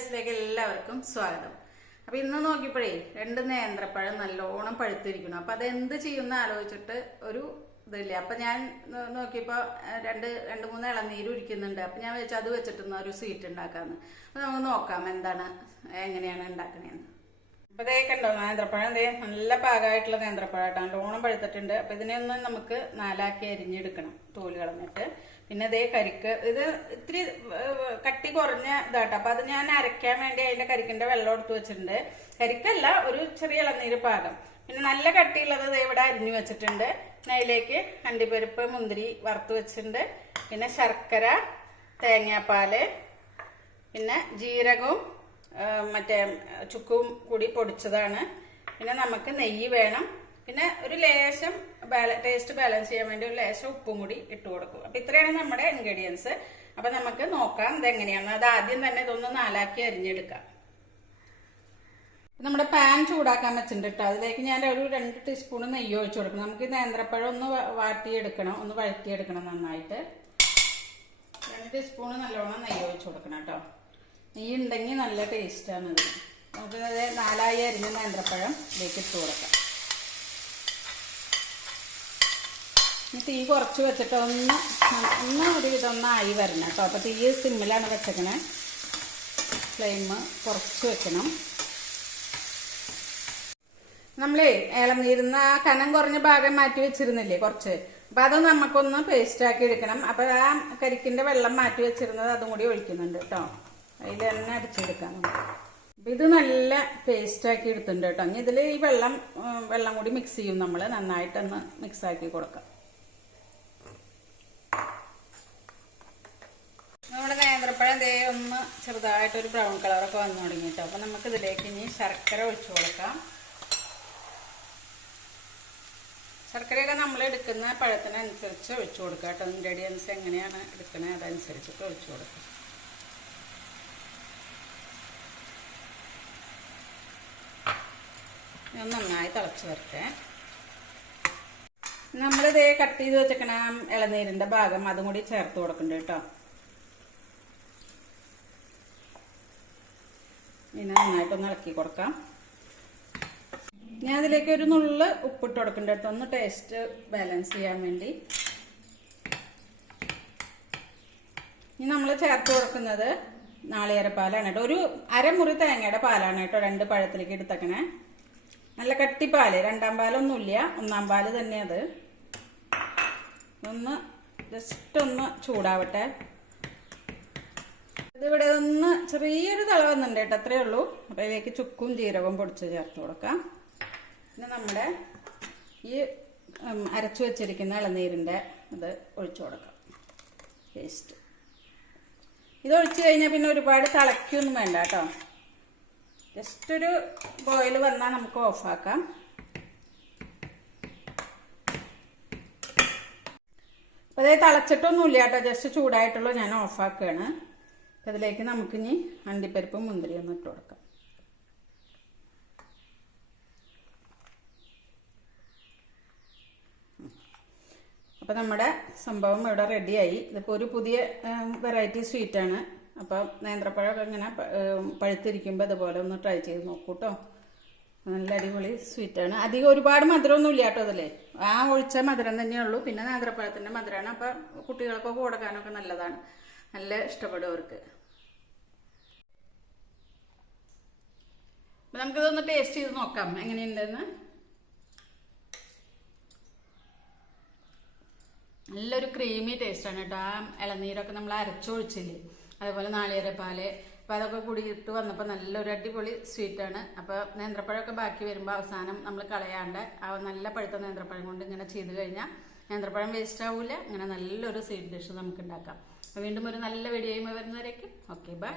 വയസ്സിലേക്ക് എല്ലാവർക്കും സ്വാഗതം. അപ്പൊ ഇന്ന് നോക്കിയപ്പോഴേ രണ്ട് നേന്ത്രപ്പഴം നല്ലോണം പഴുത്തിരിക്കണം അപ്പൊ അത് എന്ത് ചെയ്യുന്ന ആലോചിച്ചിട്ട് ഒരു ഇതില്ല. അപ്പൊ ഞാൻ നോക്കിയപ്പോൾ നോക്കിയപ്പോ രണ്ട് രണ്ട് മൂന്ന് ഇളനീര് ഉരിക്കുന്നുണ്ട്. അപ്പൊ ഞാൻ വെച്ചാൽ അത് വെച്ചിട്ടൊന്ന് ഒരു സ്വീറ്റ് ഉണ്ടാക്കാന്ന്. അപ്പൊ നമുക്ക് നോക്കാം എന്താണ് എങ്ങനെയാണ് ഉണ്ടാക്കണേന്ന്. അപ്പൊ ഇതേ കണ്ടോ നേന്ത്രപ്പഴം ദേ നല്ല പാകമായിട്ടുള്ള നേന്ത്രപ്പഴം ലോണം പഴുത്തിട്ടുണ്ട്. അപ്പൊ ഇതിനെ ഒന്ന് നമുക്ക് നാലാക്കി അരിഞ്ഞെടുക്കണം തോൽ കളഞ്ഞിട്ട്. പിന്നെ ഇതേ കരിക്ക് ഇത് ഇത്തിരി കട്ടി കുറഞ്ഞ ഇതാട്ടോ. അപ്പൊ അത് ഞാൻ അരയ്ക്കാൻ വേണ്ടി അതിന്റെ കരിക്കിന്റെ വെള്ളം എടുത്ത് വെച്ചിട്ടുണ്ട്. കരിക്കല്ല ഒരു ചെറിയ ഇളനീര് പാകം. പിന്നെ നല്ല കട്ടിയുള്ളത് ഇത് ഇവിടെ അരിഞ്ഞു വെച്ചിട്ടുണ്ട്. പിന്നെ അതിലേക്ക് അണ്ടിപ്പരിപ്പ് മുന്തിരി വറുത്ത് വെച്ചിട്ടുണ്ട്. പിന്നെ ശർക്കര തേങ്ങാപ്പാൽ പിന്നെ ജീരകവും മറ്റേ ചുക്കും കൂടി പൊടിച്ചതാണ്. പിന്നെ നമുക്ക് നെയ്യ് വേണം. പിന്നെ ഒരു ലേശം ടേസ്റ്റ് ബാലൻസ് ചെയ്യാൻ വേണ്ടി ഒരു ലേശം ഉപ്പും കൂടി ഇട്ട് കൊടുക്കും. അപ്പൊ ഇത്രയാണ് നമ്മുടെ ഇൻഗ്രീഡിയൻസ് അപ്പൊ നമുക്ക് നോക്കാം ഇതെങ്ങനെയാണ് അത് ആദ്യം തന്നെ ഇതൊന്ന് നാലാക്കി അരിഞ്ഞെടുക്കാം. നമ്മുടെ പാൻ ചൂടാക്കാൻ വെച്ചിട്ടുണ്ട് കേട്ടോ അതിലേക്ക് ഞാൻ ഒരു രണ്ട് ടീസ്പൂൺ നെയ്യ് ഒഴിച്ചു കൊടുക്കണം. നമുക്ക് നേന്ത്രപ്പഴം ഒന്ന് വാട്ടിയെടുക്കണം. ഒന്ന് വഴറ്റിയെടുക്കണം നന്നായിട്ട്. രണ്ട് ടീസ്പൂൺ നല്ലോണം നെയ്യ് ഒഴിച്ചു കൊടുക്കണം കേട്ടോ നെയ്യ് ഉണ്ടെങ്കിൽ നല്ല ടേസ്റ്റാണ് ഇത് നമുക്ക് അത് നാലായി അരിഞ്ഞ നേന്ത്രപ്പഴം ഇതിലേക്ക് ഇട്ട് കൊടുക്കാം. തീ കുറച്ച് വെച്ചിട്ട് ഒന്ന് ഒന്ന് ഒരു ഇതൊന്നായി വരണം കേട്ടോ. അപ്പോൾ തീ സിമ്മിലാണ് വെച്ചേക്കണേ. ഫ്ലെയിം കുറച്ച് വെക്കണം. നമ്മളേ ഇളനീരുന്ന ആ കനം കുറഞ്ഞ ഭാഗം മാറ്റി വെച്ചിരുന്നില്ലേ കുറച്ച്? അപ്പം അത് നമുക്കൊന്ന് പേസ്റ്റാക്കി എടുക്കണം. അപ്പോൾ ആ കരിക്കിന്റെ വെള്ളം മാറ്റി വെച്ചിരുന്നത് അതും കൂടി ഒഴിക്കുന്നുണ്ട് കേട്ടോ. അതിൽ തന്നെ അടിച്ചെടുക്കാം. അപ്പൊ ഇത് നല്ല പേസ്റ്റ് ആക്കി എടുത്തിട്ടുണ്ട് കേട്ടോ. ഇനി ഇതിൽ ഈ വെള്ളം വെള്ളം കൂടി മിക്സ് ചെയ്യും നമ്മൾ നന്നായിട്ടൊന്ന് മിക്സ് ആക്കി കൊടുക്കാം. നമ്മുടെ നേന്ത്രപ്പഴം ദേ ഒന്ന് ചെറുതായിട്ടൊരു ബ്രൗൺ കളറൊക്കെ വന്നു തുടങ്ങി കേട്ടോ. അപ്പം നമുക്ക് ഇതിലേക്ക് ഇനി ശർക്കര ഒഴിച്ചു കൊടുക്കാം. ശർക്കരയൊക്കെ നമ്മൾ എടുക്കുന്ന പഴത്തിനനുസരിച്ച് ഒഴിച്ചു കൊടുക്കാം കേട്ടോ. ഇൻഗ്രീഡിയൻസ് എങ്ങനെയാണ് എടുക്കുന്നത് അതനുസരിച്ചിട്ട് ഒഴിച്ചു കൊടുക്കുക നന്നായി തിളച്ച് വരട്ടെ. നമ്മളിതേ കട്ട് ചെയ്ത് വെച്ചേക്കണ ഇളനീരിന്റെ ഭാഗം അതും കൂടി ചേർത്ത് കൊടുക്കണ്ട കേട്ടോ. ഇനി നന്നായിട്ടൊന്ന് ഇളക്കി കൊടുക്കാം. ഞാൻ അതിലേക്ക് ഒരു നുള്ള് ഉപ്പിട്ട് കൊടുക്കണ്ട കേട്ടോ. ഒന്ന് ടേസ്റ്റ് ബാലൻസ് ചെയ്യാൻ വേണ്ടി. ഇനി നമ്മൾ ചേർത്ത് കൊടുക്കുന്നത് നാളികേരപ്പാലാണ് കേട്ടോ. ഒരു അരമുറി തേങ്ങയുടെ പാലാണ് കേട്ടോ രണ്ട് പഴത്തിലേക്ക് എടുത്തേക്കണേ. നല്ല കട്ടിപ്പാൽ. രണ്ടാം പാലൊന്നുമില്ല. ഒന്നാം പാൽ തന്നെ അത്. ഒന്ന് ജസ്റ്റ് ഒന്ന് ചൂടാവട്ടെ. ഇതിവിടെ ഒന്ന് ചെറിയൊരു തള വന്നിട്ടുണ്ട് കേട്ടോ അത്രേ ഉള്ളൂ. അപ്പൊ ഇതിലേക്ക് ചുക്കും ജീരകവും പൊടിച്ച് ചേർത്ത് കൊടുക്കാം. പിന്നെ നമ്മുടെ ഈ അരച്ചു വെച്ചിരിക്കുന്ന ഇളനീരിന്റെ ഇത് ഒഴിച്ചു കൊടുക്കാം. പേസ്റ്റ് ഇത് ഒഴിച്ചു കഴിഞ്ഞാൽ പിന്നെ ഒരുപാട് തിളയ്ക്കൊന്നും വേണ്ട കേട്ടോ. ജസ്റ്റ് ഒരു ബോയിൽ വന്നാൽ നമുക്ക് ഓഫാക്കാം. അപ്പോൾ അതായത് തിളച്ചിട്ടൊന്നുമില്ല കേട്ടോ ജസ്റ്റ് ചൂടായിട്ടുള്ള ഞാൻ ഓഫാക്കുകയാണ് അപ്പം അതിലേക്ക് നമുക്കിനി അണ്ടിപ്പരിപ്പും മുന്തിരിയും ഇട്ട് കൊടുക്കാം. അപ്പോൾ നമ്മുടെ സംഭവം ഇവിടെ റെഡിയായി ഇതിപ്പോൾ ഒരു പുതിയ വെറൈറ്റി സ്വീറ്റാണ് അപ്പോൾ നേന്ത്രപ്പഴമൊക്കെ ഇങ്ങനെ പഴുത്തിരിക്കുമ്പോൾ ഇതുപോലെ ഒന്ന് ട്രൈ ചെയ്ത് നോക്കൂ കേട്ടോ നല്ല അടിപൊളി സ്വീറ്റാണ് അധികം ഒരുപാട് മധുരമൊന്നും ഇല്ല കേട്ടോ അതിലേ ആ ഒഴിച്ച മധുരം തന്നെയുള്ളൂ പിന്നെ നേന്ത്രപ്പഴത്തിന്റെ മധുരമാണ് അപ്പം കുട്ടികൾക്കൊക്കെ കൊടുക്കാനൊക്കെ നല്ലതാണ്. നല്ല ഇഷ്ടപ്പെടും അവർക്ക്. അപ്പം നമുക്കിതൊന്ന് ടേസ്റ്റ് ചെയ്ത് നോക്കാം. എങ്ങനെയുണ്ടെന്ന്? നല്ലൊരു ക്രീമി ടേസ്റ്റാണ് കേട്ടോ. ആ ഇളനീരൊക്കെ നമ്മൾ അരച്ചൊഴിച്ചില്ലേ? അതേപോലെ നാളികേരപ്പാൽ അപ്പോൾ അതൊക്കെ കൂടി ഇട്ട് വന്നപ്പോൾ നല്ലൊരു അടിപൊളി സ്വീറ്റാണ് അപ്പോൾ നേന്ത്രപ്പഴമൊക്കെ ബാക്കി വരുമ്പോൾ അവസാനം നമ്മൾ കളയാണ്ട് ആ നല്ല പഴുത്ത നേന്ത്രപ്പഴം കൊണ്ട് ഇങ്ങനെ ചെയ്ത് കഴിഞ്ഞാൽ നേന്ത്രപ്പഴം വേസ്റ്റ് ആവില്ല ഇങ്ങനെ നല്ലൊരു സ്വീറ്റ് ഡിഷ് നമുക്ക് ഉണ്ടാക്കാം അപ്പോൾ വീണ്ടും ഒരു നല്ല വീഡിയോയുമായി വരുന്നവരേക്കും. Okay bye